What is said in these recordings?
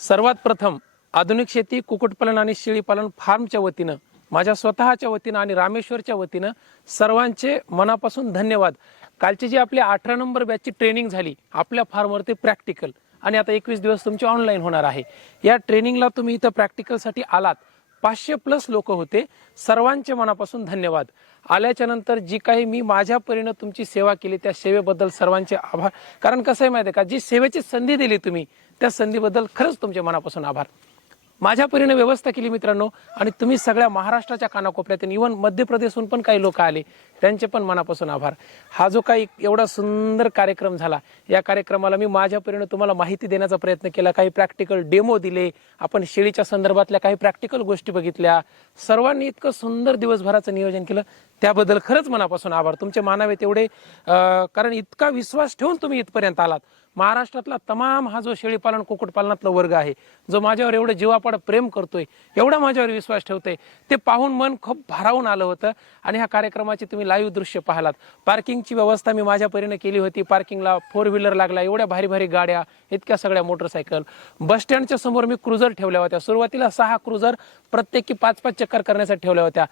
सर्वात प्रथम आधुनिक शेती कुक्कुटपालन आणि शेळीपालन फार्मच्या वतीनं माझ्या स्वतःच्या वतीनं आणि रामेश्वरच्या वतीनं सर्वांचे मनापासून धन्यवाद. कालची जी आपली अठरा नंबर बॅचची ट्रेनिंग झाली आपल्या फार्मवरती प्रॅक्टिकल आणि आता एकवीस दिवस तुमची ऑनलाईन होणार आहे. या ट्रेनिंगला तुम्ही इथं प्रॅक्टिकलसाठी आलात. पाचशे प्लस लोक होते. सर्वांचे मनापासून धन्यवाद. आल्याच्यानंतर जी काही मी माझ्या परीनं तुमची सेवा केली त्या सेवेबद्दल सर्वांचे आभार. कारण कसं आहे माहिती आहे का? जी सेवेची संधी दिली तुम्ही त्या संधीबद्दल खरंच तुमच्या मनापासून आभार. माझ्या परीने व्यवस्था केली मित्रांनो. आणि तुम्ही सगळ्या महाराष्ट्राच्या कानाकोपऱ्यातून इव्हन मध्य प्रदेशहून पण काही लोक आले. त्यांचे पण मनापासून आभार. हा जो काही एवढा सुंदर कार्यक्रम झाला या कार्यक्रमाला मी माझ्या परीने तुम्हाला माहिती देण्याचा प्रयत्न केला. काही प्रॅक्टिकल डेमो दिले. आपण शेळीच्या संदर्भातल्या काही प्रॅक्टिकल गोष्टी बघितल्या. सर्वांनी इतकं सुंदर दिवसभराचं नियोजन केलं. त्याबद्दल खरंच मनापासून आभार. तुमचे मानावे तेवढे कारण इतका विश्वास ठेवून तुम्ही इथपर्यंत आलात. महाराष्ट्रातला तमाम हा जो शेळीपालन कुक्कुटपालनातला वर्ग आहे जो माझ्यावर एवढं जीवापाड प्रेम करतोय एवढा माझ्यावर विश्वास ठेवतोय ते पाहून मन खूप भारावून आलं होतं. आणि ह्या कार्यक्रमाचे तुम्ही लाईव्ह दृश्य पाहलात. पार्किंगची व्यवस्था मी माझ्या परीने केली होती. पार्किंगला फोर व्हीलर लागला एवढ्या भारी भारी गाड्या इतक्या सगळ्या मोटरसायकल बस स्टँडच्या समोर मी क्रुझर ठेवल्या होत्या. सुरुवातीला सहा क्रुझर प्रत्येकी पाच पाच चक्कर करण्यासाठी ठेवल्या होत्या.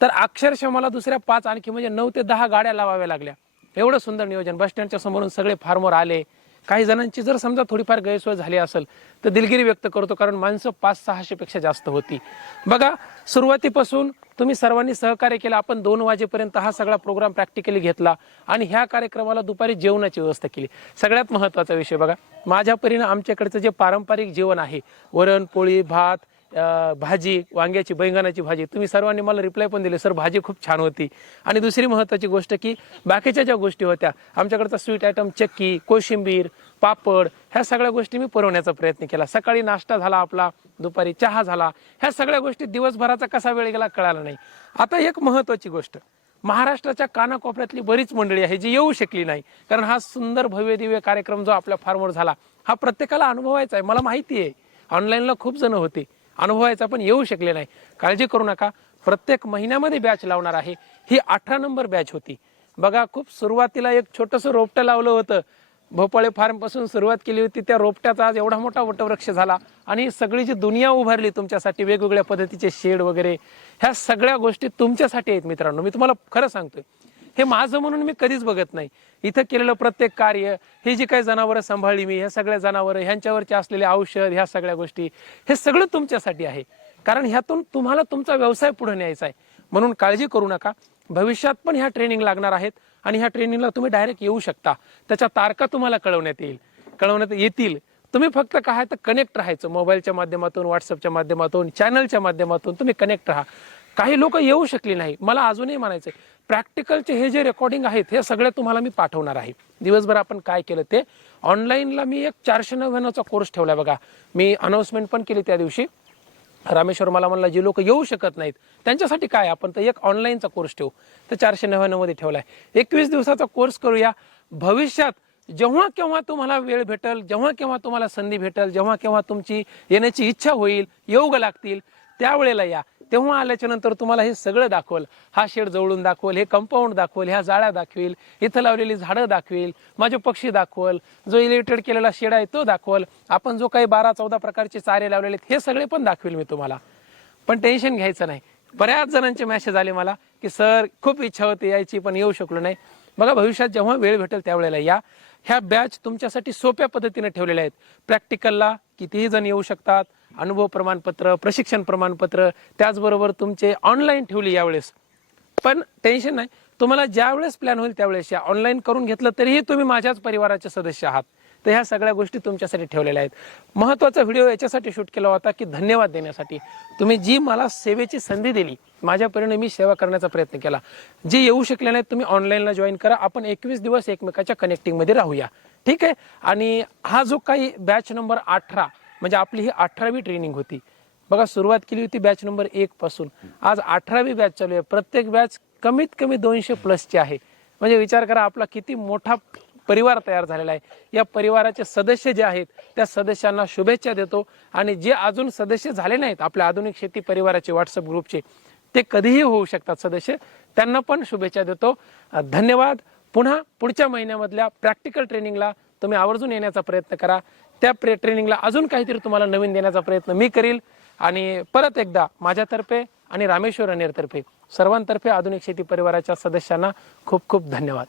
तर अक्षरशः मला दुसऱ्या पाच आणखी म्हणजे नऊ ते दहा गाड्या लावाव्या लागल्या. एवढं सुंदर नियोजन. बस स्टँडच्या समोरून सगळे फार्मर आले. काही जणांची जर समजा थोडीफार गैरसोय झाली असेल तर दिलगिरी व्यक्त करतो कारण माणसं पाच सहाशेपेक्षा जास्त होती. बघा सुरुवातीपासून तुम्ही सर्वांनी सहकार्य केलं आपण दोन वाजेपर्यंत हा सगळा प्रोग्राम प्रॅक्टिकली घेतला आणि ह्या कार्यक्रमाला दुपारी जेवणाची व्यवस्था केली. सगळ्यात महत्त्वाचा विषय बघा माझ्या परीनं आमच्याकडचं जे पारंपरिक जेवण आहे वरण पोळी भात भाजी वांग्याची बैंगनाची भाजी. तुम्ही सर्वांनी मला रिप्लाय पण दिले. सर भाजी खूप छान होती. आणि दुसरी महत्वाची गोष्ट की बाकीच्या ज्या गोष्टी होत्या आमच्याकडचा स्वीट आयटम चक्की कोशिंबीर पापड ह्या सगळ्या गोष्टी मी पुरवण्याचा प्रयत्न केला. सकाळी नाश्ता झाला आपला दुपारी चहा झाला. ह्या सगळ्या गोष्टी दिवसभराचा कसा वेळ गेला कळाला नाही. आता एक महत्वाची गोष्ट. महाराष्ट्राच्या कानाकोपऱ्यातली बरीच मंडळी आहे जी येऊ शकली नाही. कारण हा सुंदर भव्य दिव्य कार्यक्रम जो आपल्या फार्मवर झाला हा प्रत्येकाला अनुभवायचा आहे. मला माहिती आहे. ऑनलाईनला खूप जण होते. अनुभवायचा पण येऊ शकले नाही. काळजी करू नका. प्रत्येक महिन्यामध्ये बॅच लावणार आहे. ही अठरा नंबर बॅच होती. बघा खूप सुरुवातीला एक छोटंसं रोपटं लावलं होतं. भोपाळे फार्मपासून सुरुवात केली होती. त्या रोपट्याचा आज एवढा मोठा वटवृक्ष झाला. आणि सगळी जी दुनिया उभारली तुमच्यासाठी वेगवेगळ्या पद्धतीचे शेड वगैरे ह्या सगळ्या गोष्टी तुमच्यासाठी आहेत मित्रांनो. मी तुम्हाला खरं सांगतोय. हे माझं म्हणून मी कधीच बघत नाही. इथं केलेलं प्रत्येक कार्य हे जी काही जनावरं सांभाळली मी ह्या सगळ्या जनावरं ह्यांच्यावरचे असलेले औषध ह्या सगळ्या गोष्टी हे सगळं तुमच्यासाठी आहे. कारण ह्यातून तुम्हाला तुमचा व्यवसाय पुढे न्यायचा आहे. म्हणून काळजी करू नका. भविष्यात पण ह्या ट्रेनिंग लागणार आहेत आणि ह्या ट्रेनिंगला तुम्ही डायरेक्ट येऊ शकता. त्याच्या तारखा तुम्हाला कळवण्यात येईल. कळवण्यात येतील. तुम्ही फक्त काय तर कनेक्ट राहायचं. मोबाईलच्या माध्यमातून व्हॉट्सअपच्या माध्यमातून चॅनलच्या माध्यमातून तुम्ही कनेक्ट राहा. काही लोक येऊ शकली नाही. मला अजूनही म्हणायचं प्रॅक्टिकलचे हे जे रेकॉर्डिंग आहेत हे सगळे तुम्हाला मी पाठवणार आहे. दिवसभर आपण काय केलं ते? ऑनलाईनला मी एक चारशे नव्याण्णवचा कोर्स ठेवला बघा. मी अनाऊन्समेंट पण केली त्या दिवशी. रामेश्वर मला म्हणला जे लोक येऊ शकत नाहीत त्यांच्यासाठी काय? आपण तर एक ऑनलाईनचा कोर्स ठेवू. तर चारशे नव्याण्णवमध्ये ठेवला आहे एकवीस दिवसाचा कोर्स करूया. भविष्यात जेव्हा केव्हा तुम्हाला वेळ भेटल जेव्हा केव्हा तुम्हाला संधी भेटल जेव्हा केव्हा तुमची येण्याची इच्छा होईल योग लागतील त्यावेळेला या. तेव्हा आल्याच्यानंतर तुम्हाला हे सगळं दाखवल. हा शेड जवळून दाखवल हे कंपाऊंड दाखवल ह्या जाळ्या दाखवेल इथं लावलेली झाडं दाखवेल माझे पक्षी दाखवल जो इलेक्ट्रेड केलेला शेड आहे तो दाखवल. आपण जो काही बारा चौदा प्रकारचे चारे लावलेले आहेत हे सगळे पण दाखवेल मी तुम्हाला. पण टेन्शन घ्यायचं नाही. बऱ्याच जणांचे मॅसेज आले मला की सर खूप इच्छा होती यायची पण येऊ शकलो नाही. बघा भविष्यात जेव्हा वेळ भेटेल त्यावेळेला या. ह्या बॅच तुमच्यासाठी सोप्या पद्धतीने ठेवलेल्या आहेत. प्रॅक्टिकलला कितीही जण येऊ शकतात. अनुभव प्रमाणपत्र प्रशिक्षण प्रमाणपत्र त्याचबरोबर तुमचे ऑनलाईन ठेवली यावेळेस. पण टेन्शन नाही. तुम्हाला ज्यावेळेस प्लॅन होईल त्यावेळेस या ऑनलाईन करून घेतलं तरीही तुम्ही माझ्याच परिवाराचे सदस्य आहात. तर ह्या सगळ्या गोष्टी तुमच्यासाठी ठेवलेल्या आहेत. महत्त्वाचा व्हिडिओ याच्यासाठी शूट केला होता की धन्यवाद देण्यासाठी. तुम्ही जी मला सेवेची संधी दिली माझ्या परीने मी सेवा करण्याचा प्रयत्न केला. जे येऊ शकले नाहीत तुम्ही ऑनलाईनला जॉईन करा. आपण एकवीस दिवस एकमेकाच्या कनेक्टिंगमध्ये राहूया. ठीक आहे? आणि हा जो काही बॅच नंबर अठरा म्हणजे आपली ही अठरावी ट्रेनिंग होती. बघा सुरुवात केली होती बॅच नंबर एक पासून. आज अठरावी बॅच चालू आहे. प्रत्येक बॅच कमीत कमी दोनशे प्लसची आहे. म्हणजे विचार करा आपला किती मोठा परिवार तयार झालेला आहे. या परिवाराचे सदस्य जे आहेत त्या सदस्यांना शुभेच्छा देतो. आणि जे अजून सदस्य झाले नाहीत आपल्या आधुनिक शेती परिवाराचे व्हॉट्सअप ग्रुपचे ते कधीही होऊ शकतात सदस्य. त्यांना पण शुभेच्छा देतो. धन्यवाद. पुन्हा पुढच्या महिन्यामधल्या प्रॅक्टिकल ट्रेनिंगला तुम्ही आवर्जून येण्याचा प्रयत्न करा. त्या प्रे ट्रेनिंगला अजून काहीतरी तुम्हाला नवीन देण्याचा प्रयत्न मी करील. आणि परत एकदा माझ्यातर्फे आणि रामेश्वर अनेरतर्फे सर्वांतर्फे आधुनिक शेती परिवाराच्या सदस्यांना खूप खूप धन्यवाद.